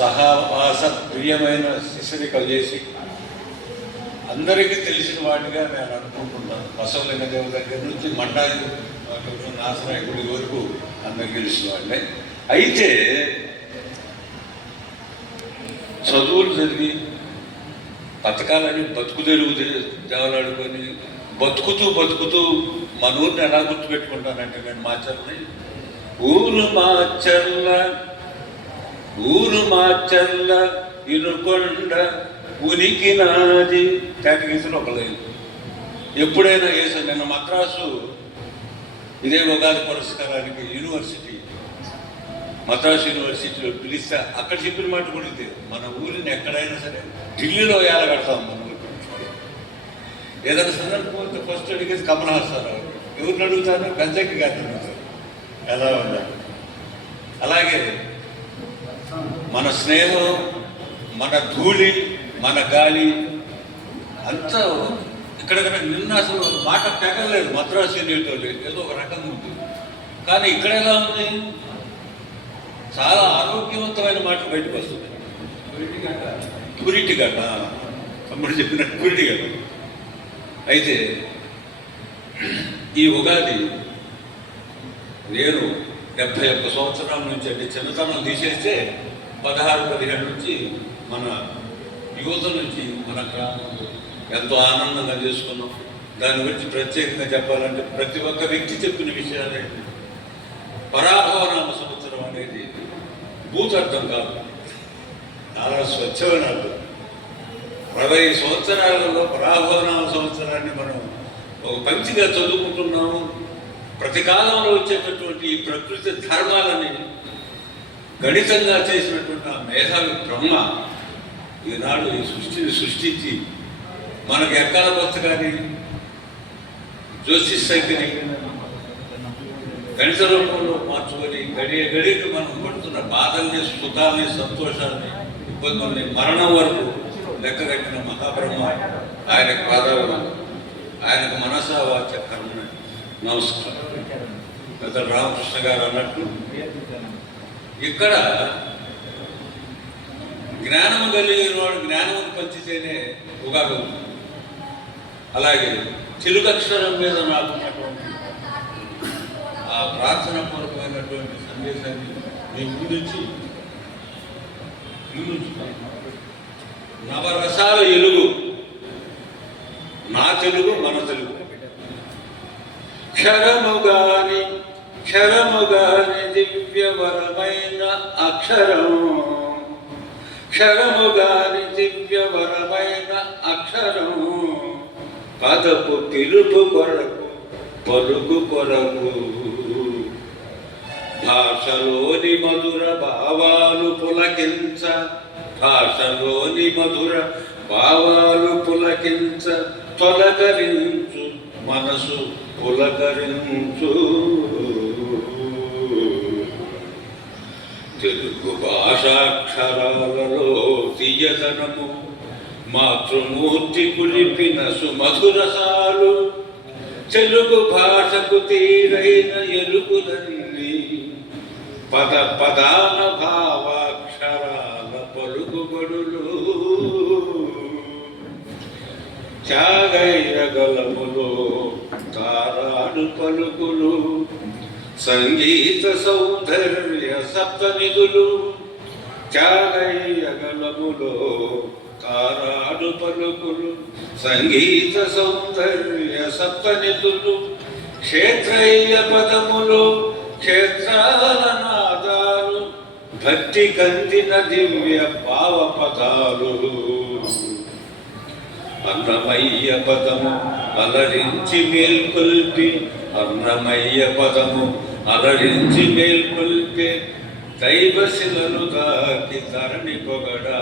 సహవాస ప్రియమైన శిశురికలు చేసి అందరికీ తెలిసిన వాటిగా నేను అనుకుంటున్నాను. బసవలింగ దేవ దగ్గర నుంచి మండాయి నాసరాయ గుడి వరకు అందరికి తెలిసిన వాళ్ళే. అయితే చదువులు చదివి పథకాలని బతుకు తెరుగు దేవలాడుకొని బతుకుతూ మన ఊరిని ఎలా గుర్తుపెట్టుకుంటానంటే నేను మాచర్లని ఊరు మార్చల్ల ఇనుకొండ ఉనికి నాది కేటగిరీలో ఒక లైన్. ఎప్పుడైనా వేసాను. నిన్న మద్రాసు ఇదే ఉగాది పురస్కారానికి యూనివర్సిటీ మద్రాసు యూనివర్సిటీలో పిలిస్తే అక్కడ చెప్పిన మాట కూడా ఇదే, మన ఊరిని ఎక్కడైనా సరే ఢిల్లీలో ఏలగడతాం మన ఊరికి. ఏదైనా సందర్భం ఫస్ట్ అడిగేది కమల్ హాసన్ రావు. ఎవరిని అడుగుతాను? గంజకి గారిని అడుగుతాను ఎలా ఉన్నారు. అలాగే మన స్నేహం, మన ధూళి, మన గాలి అంతా ఇక్కడ నిన్న అసలు మాట పెగలేదు. మద్రాసు యూనివర్సిటీ ఏదో ఒక రకంగా ఉంది, కానీ ఇక్కడ ఎలా ఉంది? చాలా ఆరోగ్యవంతమైన మాట బయటకు వస్తుంది. కురిటిగడ్డ తమ్ముడు చెప్పినట్టు కురిటిగడ్డ. అయితే ఈ ఉగాది నేను 71 సంవత్సరాల నుంచి అంటే చిన్నతనం తీసేస్తే 16-17 నుంచి మన యువత నుంచి మన గ్రామంలో ఎంతో ఆనందంగా చేసుకున్నాం. దాని గురించి ప్రత్యేకంగా చెప్పాలంటే ప్రతి ఒక్క వ్యక్తి చెప్పిన విషయాలే. పరాభవనామ సంవత్సరం అనేది భూతార్థం కాదు, చాలా స్వచ్ఛమైన అర్థం. 60 సంవత్సరాలలో పరాభవనామ సంవత్సరాన్ని మనం ఒక పంక్తిగా చదువుకుంటున్నాము. ప్రతి కాలంలో వచ్చేటటువంటి ఈ ప్రకృతి ధర్మాలని గణితంగా చేసినటువంటి ఆ మేధావి బ్రహ్మ ఈనాడు ఈ సృష్టిని సృష్టించి మనకు ఎక్కాల పుస్తకాన్ని జ్యోతిష్ సంఖ్యని గణిత రూపంలో మార్చుకొని గడియకు మనం పడుతున్న బాధల్ని, సుఖాలని, సంతోషాన్ని, ఇబ్బందుల్ని మరణం వరకు లెక్కగట్టిన మహాబ్రహ్మ ఆయనకు పాదాలు, ఆయనకు మనసా వాచ కర్మ నమస్కారం. పెద్ద రామకృష్ణ గారు అన్నట్టు ఇక్కడ జ్ఞానము కలిగిన వాడు జ్ఞానమును పంచితేనే ఉగాది. అలాగే తెలుగు అక్షరం మీద నాకున్నటువంటి ఆ ప్రార్థన పూర్వకమైనటువంటి సందేశాన్ని మీ ముందుంచి నవరసాల ఎలుగు నా తెలుగు మన తెలుగు. క్షరముగాని దివ్యవరమైన అక్షరం, క్షరముగాని దివ్యవరమైన అక్షరం, పదపు పిలుపు కొరకు పలుకు కొరకు, భాషలోని మధుర భావాలు పులకించ, భాషలోని మధుర భావాలు పులకించ, తొలకరించు మనసు పులకరించు. తెలుగు భాషాక్షరాలలో తీయదనము, మాతృమూర్తి కులిపిన సుమధురసాలు, తెలుగు భాషకు తీరైన ఎలుగులన్నీ, పద పదాన భావాక్షరాల పలుకుబడులు. త్యాగయ్యగలములో తారాడు పలుకులు, సంగీత సౌందర్య సప్తనిధులు. త్యాగయ్యగలములో తారాడు పలుకులు, సంగీత సౌందర్య సప్తనిధులు. క్షేత్రయ్య పదములు క్షేత్రాల నాదాలు, భక్తి కందిన దివ్య భావ పదాలు. అన్నమయ్య పదము అలరించి మేల్కొల్పి, అన్నమయ్య పదము అలరించి మేల్కొల్పి, దైవశిలను దాకి ధరణి పొగడా.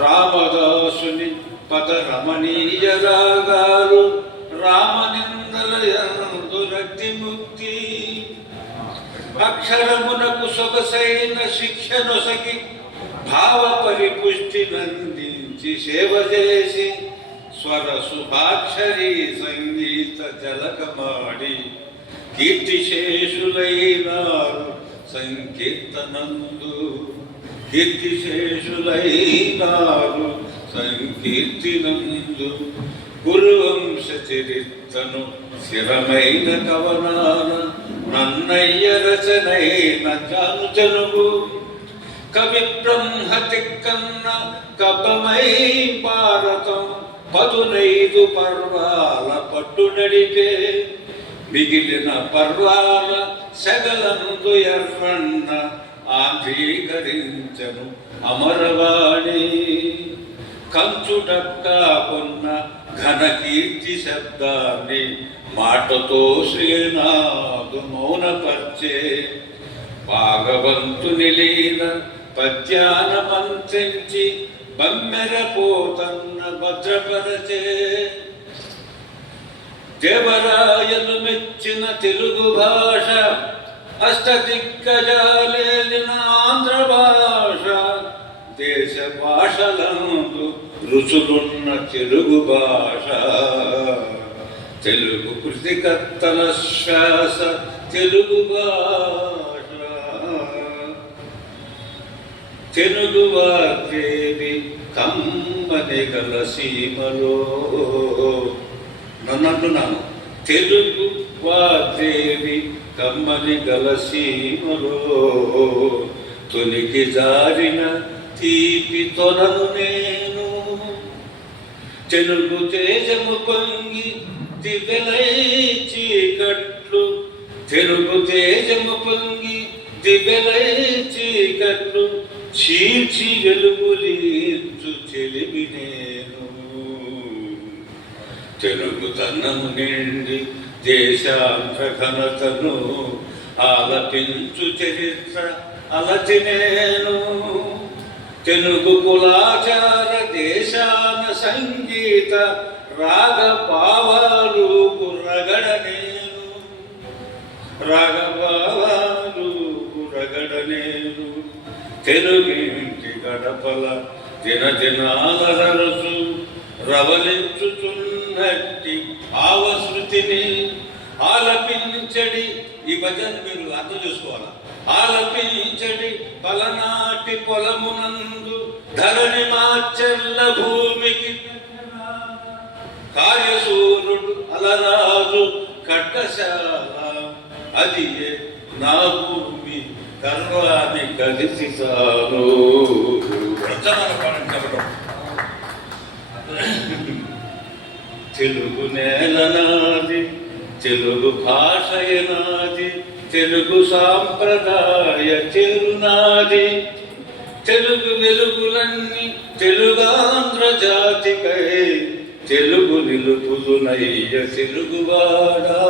రామదాసుని పద రమణీయ రాగాలు, రామనిందల యందు రక్తి ముక్తి. అక్షరమునకు సొగసైన శిక్షనొసగి, భావ పరిపుష్టి నందించి సేవ చేసి, స్వర శుభాక్షరీ సంగీత జలకమాడి కీర్తిశేషులైనారు సంకీర్తనందు కీర్తిశేషులైనారు సంకీర్తినందు గురువంశ చరిత్రను స్థిరమైన కవనాన నన్నయ్య రచనైన జానుజనుగు కవి బ్రహ్మతి కన్న కపమై భారతం 15 పర్వాల పట్టు నడిపే మిగిలిన పర్వాల సగలందు ఎర్రన్న ఆంధ్రీకరించను అమరవాణి కంచుడక్కా కొన్న ఘన కీర్తి శబ్దాన్ని మాటతో శ్రీనాథు మౌనపర్చే భాగవంతుని లీన పద్యాన మంత్రించి బమ్మెరపోతన్న భద్రపరచే దేవరాయలు మెచ్చిన తెలుగు భాష అష్టదిగ్గజాలేలిన ఆంధ్ర భాష దేశ భాషలందు రుచులున్న తెలుగు భాష తెలుగు కృతికర్తల శ్వాస తెలుగు భాష తెలుగు వాగ్దేవి కమ్మని గల సీమలో నన్నంటున్నాను తెలుగు వాగ్దేవి కమ్మని గల సీమలో తొలికి జారిన తీపి తొనను నేను తెలుగు తేజము పొంగి దివ్యలై చీకట్లు తెలుగు తేజము పొంగి దివ్యలై చీకట్లు చీల్చి వెలుగులీర్చు చెలిమి నేను తెలుగు తన్నము నిండి దేశాంధ్ర ఘనతను ఆలపించు చరిత్ర అలచి నేను తెలుగు కులాచార దేశాన సంగీత రాగ భావాలు రగడ నేను రాగభావాలు రగడ నేను తెలుగింటి గడపల దినదినాల రరసు రవలించుచున్నట్టి భావశృతిని ఆలపించడి ఈ భజన మీరు అర్థం చేసుకోవాలి. ఆలపించడి పలనాటి పొలమునందు ధరణి మార్చెల్ల భూమికి కార్యసూరుడు అలరాజు ఖడ్గశాల అది నా భూమి గర్వాన్ని కలిసి చాలు రచనలు పాడించడం. తెలుగు నేల నాది, తెలుగు భాష నాది, తెలుగు సాంప్రదాయ చెరునాది, తెలుగు వెలుగులన్నీ తెలుగాంధ్ర జాతికై తెలుగు నిలుపుదునయ్య తెలుగువాడా.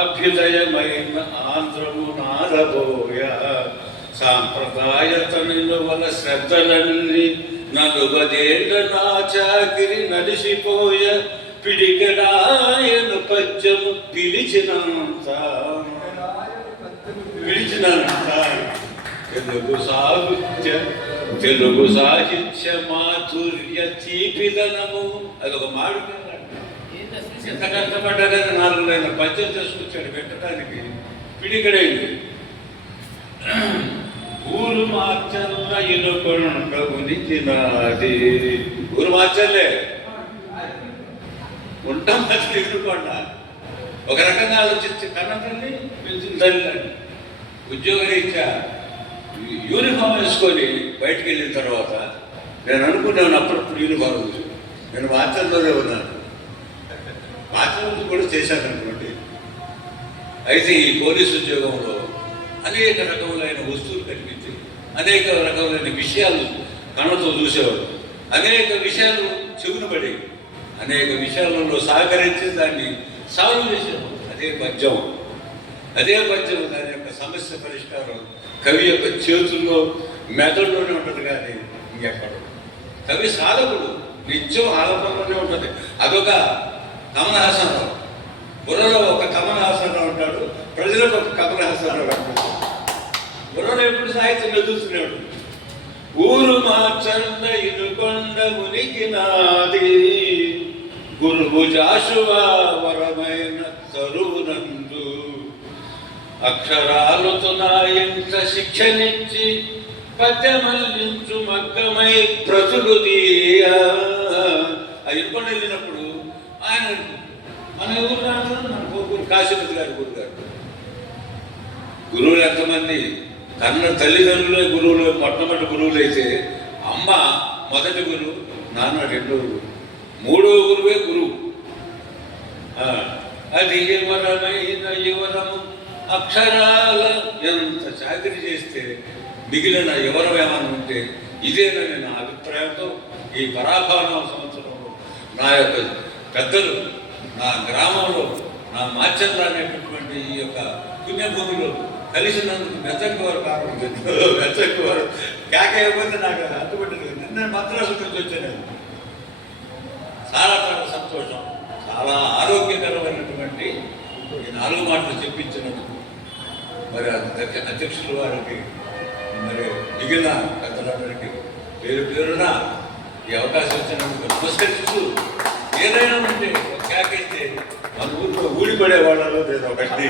అభ్యుదయమైన ఆంధ్రము నారబోయ సాంప్రదాయత నిలువల శ్రద్ధలన్నీ నలుబదేళ్ల నా చాకిరి నడిసిపోయ పిడికడాయను పద్యము పిలిచినంత తెలుగు సాహిత్య మాధుర్య తీపిదనము అదొక మాడు. ఎంత కష్టపడ్డారని 4 నెలల పద్యం చేసుకొచ్చాడు పెట్టడానికి పిడికడైంది. ఊరు మార్చల్ల ఇనుకొండ ఉనికినాది. ఊరు మార్చల్లే ఉంటాం అసలు ఎదుర్కొండ. ఒక రకంగా ఆలోచించి కన్నతల్లి పెంచిన తల్లి ఉద్యోగరీత్యా యూనిఫామ్ వేసుకొని బయటికి వెళ్ళిన తర్వాత నేను అనుకున్నాను అప్పుడప్పుడు యూనిఫామ్ నేను మార్చల్లోనే ఉన్నాను. మార్చల్ కూడా చేశాను అనుకోండి. అయితే ఈ పోలీసు ఉద్యోగంలో అనేక రకములైన వస్తువులు కనిపించి అనేక రకములైన విషయాలు కళ్ళతో చూసేవాడు. అనేక విషయాలు చెవును పడేవి. అనేక విషయాలలో సహకరించి దాన్ని సాల్వ్ చేసేవాడు. అదే పద్యం దాని యొక్క సమస్య పరిష్కారం కవి యొక్క చేతుల్లో మెదడులోనే ఉంటుంది కానీ ఇంకెక్కడ. కవి సాధకుడు నిత్యం ఆలపనలోనే ఉంటుంది. అదొక కమల్ హాసన్ రావు. బుర్రలో ఒక కమల్ హాసన్ రావు ఉంటాడు, ప్రజలకు ఒక కమల్ హాసన్ రావు అంటాడు. బుర్రలో ఎప్పుడు సాహిత్యం ఎదుగుతున్నాడు. ఊరు మార్చల్ల ఇనుకొండ ఉనికి నాది, గురువు జాషువా వరమైన తరువునందు అక్షరాలతో నా ఎంత శిక్షనిచ్చి పద్యమల్లించు మగ్గమై ప్రజలు దీయా. ఆ ఇనుకొని వెళ్ళినప్పుడు ఆయన మన ఊరు రాను మన ఊరు కాశీపతి గారి గురుగారు. గురువులు ఎంతమంది? కన్న తల్లిదండ్రులే గురువులు, మొట్టమొదటి గురువులు అయితే అమ్మ మొదటి గురువు, నాన్న రెండో గురువు, మూడో గురువే గురువు. అది యువరమైన యువరము అక్షరాల ఎంత చాకరీ చేస్తే మిగిలిన ఎవరం ఏమన్నా ఉంటే ఇదేనని నా అభిప్రాయంతో ఈ పరాభావ సంవత్సరంలో నా యొక్క పెద్దలు నా గ్రామంలో నా మాచర్ల అనేటటువంటి ఈ యొక్క పుణ్యభూమిలో కలిసినందుకు మెచ్చక్కువారు కాకుండా మెచ్చక్కువారు కాకపోతే నాకు అర్థపట్టింది. నిన్న మద్రాసు నుంచి వచ్చాను. చాలా చాలా సంతోషం, చాలా ఆరోగ్యకరమైనటువంటి ఈ 4 మాటలు చెప్పించినందుకు మరి అధ్యక్షుల వారికి, మరి మిగిలిన పెద్దలందరికీ పేరు పేరున ఈ అవకాశం ఇచ్చినందుకు నమస్కరిస్తూ, ఏదైనా ఉంటే ఒక కేకైతే మన ఊరిలో ఊడిపడే వాళ్ళలో లేదా ఒకటి